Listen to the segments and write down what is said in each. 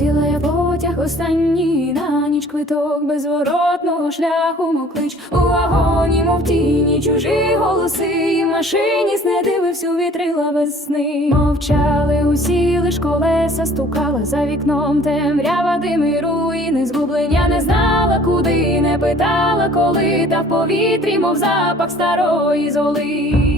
потяг останній на ніч квиток безворотного шляху мов клич у вагоні, мов тіні, чужі голоси, і машиніст не дивився у вітрила весни. Мовчали усі, лиш колеса стукала за вікном темрява дим руїни, згублення не знала, куди не питала, коли та в повітрі, мов запах старої золи.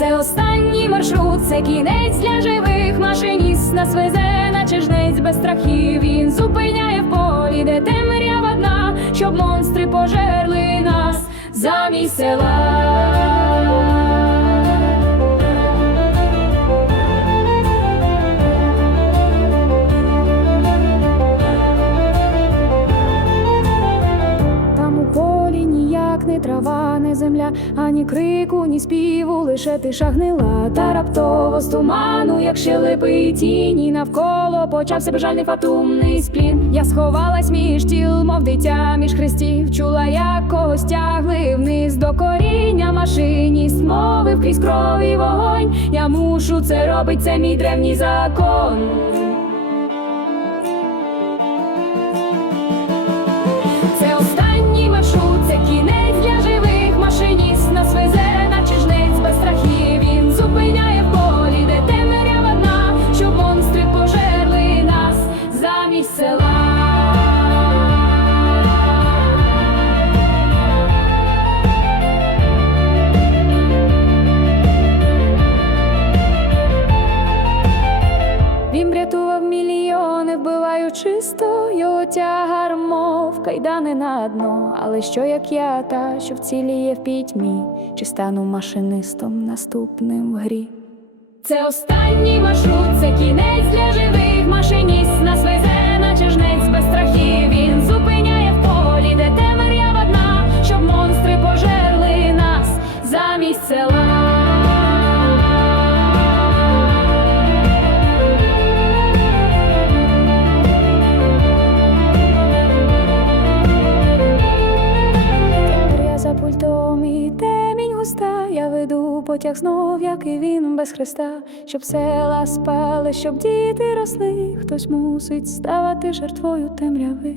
Це останній маршрут, це кінець для живих машиніст нас везе, наче жнець без страхів. Він зупиняє в полі, де темрява дна, щоб монстри пожерли нас замість села. Трава, земля, ані крику, ні співу, лише тиша гнила. Та раптово з туману, як щелепи тіні, навколо почався бежальний фатумний сплін. Я сховалась між тіл, мов дитя між хрестів, чула, як когось тягли вниз до коріння машиніст мовив крізь кров і вогонь. Я мушу це робить, це мій древній закон. Вбиваю чисто тягар, мов кайдани на дно. Але що як я, та що вціліє в пітьмі, чи стану машинистом наступним в грі? Це останній маршрут, це кінець для живих машиніст нас везе, наче жнець без страхів. Він зупиняє в полі, де темрява дна, щоб монстри пожерли нас замість села. Потяг знов, як і він без хреста, щоб села спали, щоб діти росли. Хтось мусить ставати жертвою темряви.